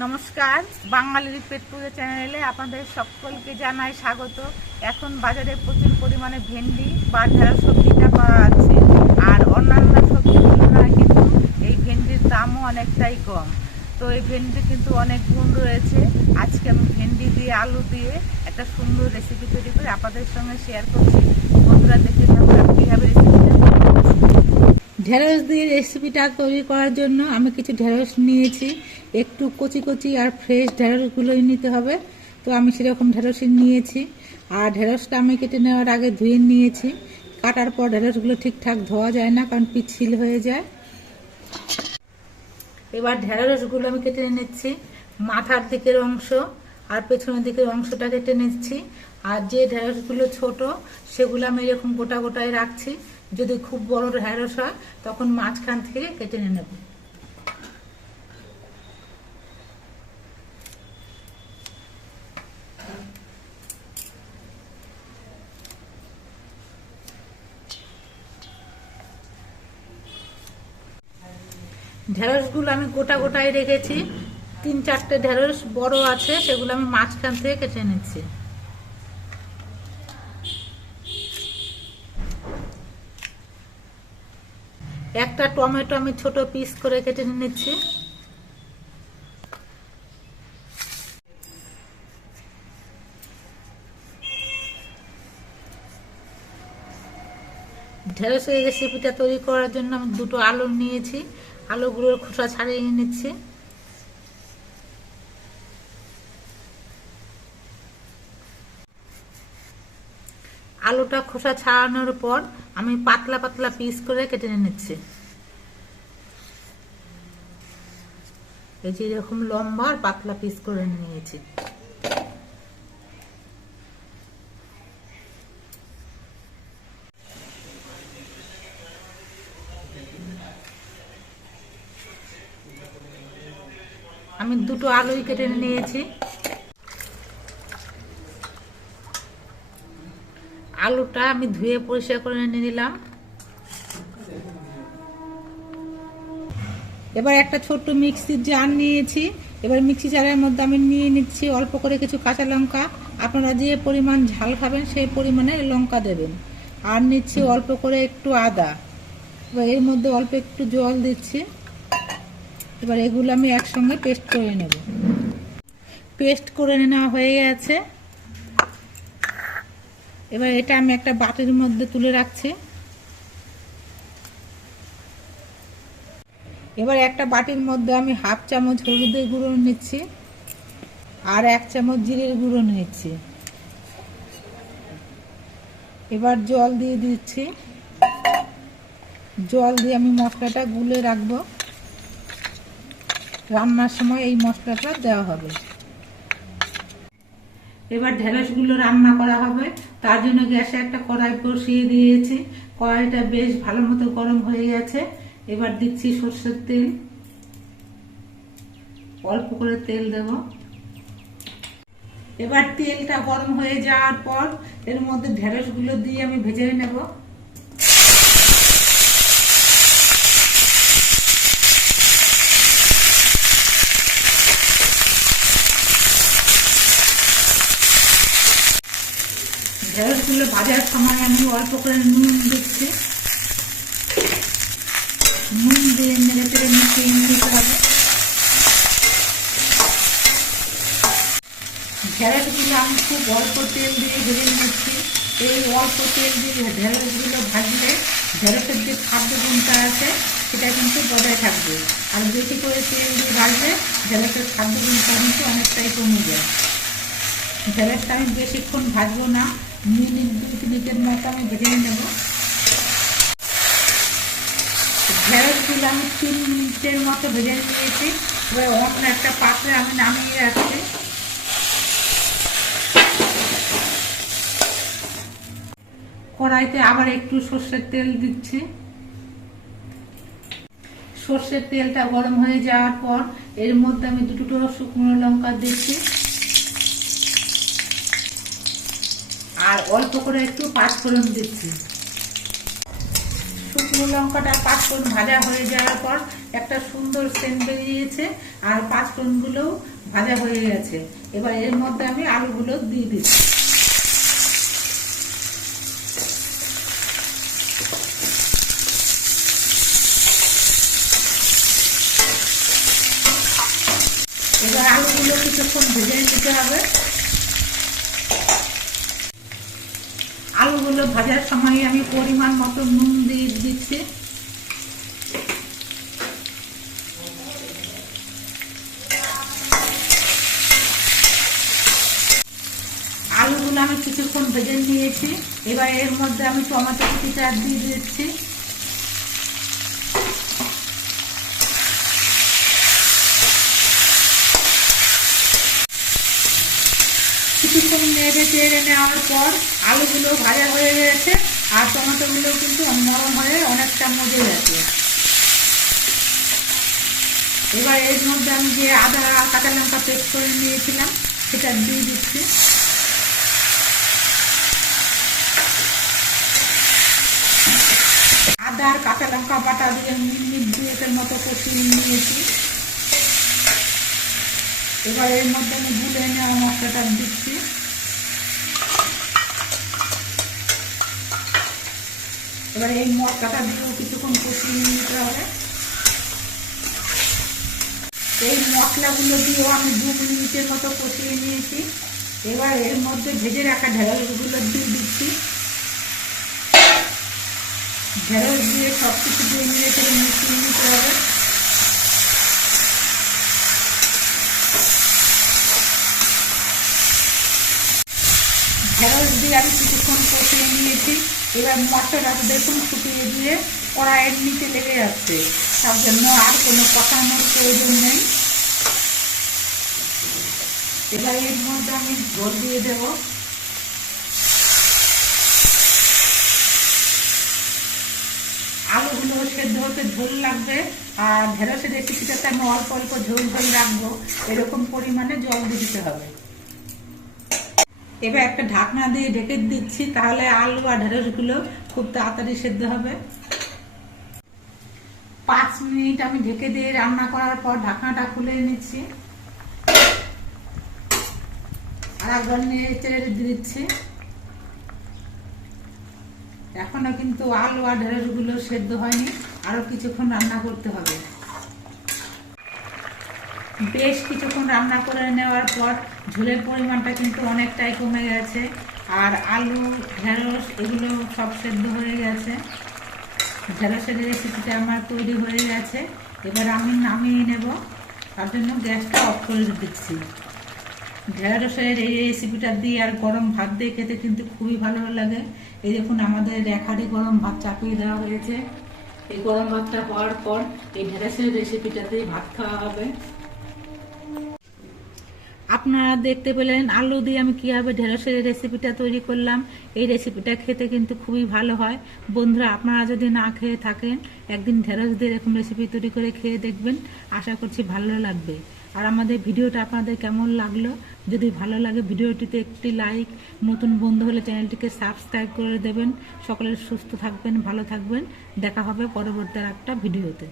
নমস্কার, বাঙালির পেট পুজো চ্যানেলে আপনাদের সকলকে জানাই স্বাগত। এখন বাজারে প্রচুর পরিমাণে ভেন্ডি বা ঢেঁড়স সবজিটা পাওয়া যাচ্ছে। আর অন্যান্য সবজির তুলনায় কিন্তু এই ভেন্ডির দামও অনেকটাই কম। তো এই ভেন্ডি কিন্তু অনেক গুণ রয়েছে। আজকে আমি ভেন্ডি দিয়ে আলু দিয়ে একটা সুন্দর রেসিপি তৈরি করে আপনাদের সঙ্গে শেয়ার করছি। বন্ধুরা দেখে থাকুন কীভাবে রেসিপিটা ঢেঁড়স দিয়ে রেসিপিটা তৈরি করার জন্য আমি কিছু ঢেঁড়স নিয়েছি। একটু কচি কচি আর ফ্রেশ ঢেঁড়সগুলোই নিতে হবে। তো আমি সেরকম ঢেঁড়সই নিয়েছি। আর ঢেঁড়সটা আমি কেটে নেওয়ার আগে ধুয়ে নিয়েছি। কাটার পর ঢেঁড়সগুলো ঠিকঠাক ধোয়া যায় না, কারণ পিচ্ছিল হয়ে যায়। এবার ঢেঁড়সগুলো আমি কেটে নিচ্ছি। মাথার দিকের অংশ আর পেছনের দিকের অংশটা কেটে নিচ্ছি। আর যে ঢেঁড়সগুলো ছোট, সেগুলো আমি এরকম গোটা গোটায় রাখছি। যদি খুব বড় ঢেঁড়স হয়, তখন মাঝখান থেকে কেটে নিয়ে নেব। ঢেঁড়সগুলো আমি গোটা গোটায় রেখেছি। তিন চারটে ঢেঁড়স বড় আছে, সেগুলো আমি মাঝখান থেকে কেটে নিচ্ছি। একটা টমেটো আমি ছোট পিস করে কেটে নিচ্ছি ঢেঁড়সের রেসিপিটা তৈরি করার জন্য আমি দুটো আলু নিয়েছি। আলুগুলোর খোসা ছাড়িয়ে নিচ্ছি। আলুটা খোসা ছাড়ানোর পর আমি পাতলা পাতলা পিস করে কেটে নিচ্ছি। এই যে এরকম লম্বা আর পাতলা পিস করে নিয়েছি। আমি দুটো আলুই কেটে নিয়েছি। আলুটা আমি ধুয়ে পরিষ্কার করে নিয়ে নিলাম। এবার একটা ছোট্ট মিক্সির জার নিয়েছি। এবার মিক্সি জারের মধ্যে আমি নিয়ে নিচ্ছি অল্প করে কিছু কাঁচা লঙ্কা। আপনারা যে পরিমাণ ঝাল খাবেন সেই পরিমাণে লঙ্কা দেবেন। আর নিচ্ছি অল্প করে একটু আদা। এবার এর মধ্যে অল্প একটু জল দিচ্ছি। এবার এগুলো আমি একসঙ্গে পেস্ট করে নেব। পেস্ট করে নেওয়া হয়ে গেছে। এবার এটা আমি একটা বাটির মধ্যে তুলে রাখছি। এবার একটা বাটির মধ্যে আমি হাফ চামচ হলুদের গুঁড়ো নিচ্ছি আর এক চামচ জিরের গুঁড়ো নিচ্ছি। এবার জল দিয়ে দিচ্ছি। জল দিয়ে আমি মশলাটা গুলে রাখব। রান্নার সময় এই মশলাটা দেওয়া হবে। এবার ঢেঁড়সগুলো রান্না করা হবে। তার জন্য গ্যাসে একটা কড়াই বসিয়ে দিয়েছি। কড়াইটা বেশ ভালো মতো গরম হয়ে গেছে। এবার দিচ্ছি সর্ষের তেল। অল্প করে তেল দেব। এবার তেলটা গরম হয়ে যাওয়ার পর এর মধ্যে ঢেঁড়সগুলো দিয়ে আমি ভেজে নেব। ঢেঁড়সগুলো ভাজার সময় আমি অল্প করে নুন দিচ্ছি। নুন দিয়ে নেড়ে চেড়ে মিশিয়ে নিতে হবে। ঢেঁড়সগুলো আমি খুব অল্প তেল দিয়ে ভেজে নিচ্ছি। এই অল্প তেল দিয়ে ঢেঁড়সগুলো ভাজলে ঢেঁড়সের যে খাদ্য গুণটা আছে, সেটা কিন্তু বজায় থাকবে। আর বেশি করে তেল দিয়ে ভাজলে ঢেঁড়সের খাদ্য গুণটা কিন্তু অনেকটাই কমে যায়। ঢেঁড়সটা আমি বেশিক্ষণ ভাজবো না। মিনিট দুই মিনিটের মতো আমি ভেজে নেব ঢেঁড়সগুলো আমি তিন মিনিটের মতো ভেজে নিয়েছি এবার অন্য একটা পাত্রে আমি নামিয়ে রাখছি কড়াইতে আবার একটু সর্ষের তেল দিচ্ছি সর্ষের তেলটা গরম হয়ে যাওয়ার পর এর মধ্যে আমি দুটো শুকনো লঙ্কা দিচ্ছি। আর অল্প করে একটু পাঁচফোড়ন দিচ্ছি। শুকনো লঙ্কাটা পাঁচফোড়ন ভাজা হয়ে যাওয়ার পর একটা সুন্দর সেন্ট বেরিয়েছে আর পাঁচফোড়নগুলোও ভাজা হয়ে গেছে। এবার এর মধ্যে আমি আলুগুলো দিয়ে দিচ্ছি। এবার আলুগুলো কিছুক্ষণ ভেজে নিতে হবে। আলুগুলো ভাজার সময় আমি পরিমাণ মতো নুন দিয়ে দিচ্ছি। আলুগুলো আমি কিছুক্ষণ ভেজে নিয়েছি। এবার এর মধ্যে আমি টমেটো কুচিটা দিয়ে দিচ্ছি। কিছুক্ষণ নেড়ে চেড়ে নেওয়ার পর আলুগুলো ভাজা হয়ে গেছে আর টমেটোগুলো কিন্তু নরম হয়ে অনেকটা মজে গেছে। এবার এর মধ্যে আমি যে আদা, কাঁচা লঙ্কা পেস্ট করে নিয়েছিলাম, সেটা দিয়ে দিচ্ছি। আদা আর কাঁচা লঙ্কা বাটা দিয়ে মিনিট দুয়েকের মতো কষিয়ে নিয়েছি। এবার এর মধ্যে আমি গুলে নেওয়া মশলাটা দিচ্ছি। এবার এই মশলাটা দিয়েও কিছুক্ষণ কষিয়ে নিতে হবে। এই মশলাগুলো দিয়েও আমি দু মিনিটের মতো কষিয়ে নিয়েছি। এবার এর মধ্যে ভেজে রাখা ঢেঁড়সগুলো দিয়ে দিচ্ছি। ঢেঁড়স দিয়ে সব কিছু দিয়ে নিয়ে মিশিয়ে নিতে হবে। ঢেঁড়স দিয়ে আমি কিছুক্ষণ কষিয়ে নিয়েছি। এবার মশলাটা দেখুন শুকিয়ে দিয়ে কড়াইয়ের নিচে লেগে যাচ্ছে। তার জন্য আর কোনো কষানোর প্রয়োজন নেই। এবার এর মধ্যে আমি ঝোল দিয়ে দেবো। আলুগুলো সেদ্ধ হতে ঝোল লাগবে আর ঢেঁড়সের রেসিপিটাতে আমি অল্প অল্প ঝোল ঝোল রাখব। এরকম পরিমাণে জল দিয়ে দিতে হবে। এবার একটা ঢাকনা দিয়ে ঢেকে দিচ্ছি, তাহলে আলু আর ঢেঁড়সগুলো খুব তাড়াতাড়ি সেদ্ধ হবে। পাঁচ মিনিট আমি ঢেকে দিয়ে রান্না করার পর ঢাকনাটা খুলে নিচ্ছি। আর একবার নিয়ে চেড়ে দিচ্ছি। এখনও কিন্তু আলু আর ঢেঁড়সগুলো সেদ্ধ হয়নি, আরও কিছুক্ষণ রান্না করতে হবে। বেশ কিছুক্ষণ রান্না করে নেওয়ার পর ঝোলের পরিমাণটা কিন্তু অনেকটাই কমে গেছে। আর আলু, ঢেঁড়স এগুলো সব সেদ্ধ হয়ে গেছে। ঢেঁড়সের রেসিপিটা আমার তৈরি হয়ে গেছে। এবার আমি নামিয়ে নেব। তার জন্য গ্যাসটা অফ করে দিচ্ছি। ঢেঁড়সের এই রেসিপিটা দিয়ে আর গরম ভাত দিয়ে খেতে কিন্তু খুবই ভালো লাগে। এই দেখুন, আমাদের রেখারে গরম ভাত চাপিয়ে দেওয়া হয়েছে। এই গরম ভাতটা হওয়ার পর এই ঢেঁড়সের রেসিপিটাতেই ভাত খাওয়া হবে। আপনারা দেখতে পেলেন আলু দিয়ে আমি কীভাবে ঢেঁড়সের রেসিপিটা তৈরি করলাম। এই রেসিপিটা খেতে কিন্তু খুবই ভালো হয়। বন্ধুরা, আপনারা যদি না খেয়ে থাকেন, একদিন ঢেঁড়স দিয়ে এরকম রেসিপি তৈরি করে খেয়ে দেখবেন। আশা করছি ভালো লাগবে। আর আমাদের ভিডিওটা আপনাদের কেমন লাগল? যদি ভালো লাগে, ভিডিওটিতে একটি লাইক নতুন বন্ধু হলে চ্যানেলটিকে সাবস্ক্রাইব করে দেবেন। সকলের সুস্থ থাকবেন, ভালো থাকবেন। দেখা হবে পরবর্তী একটা ভিডিওতে।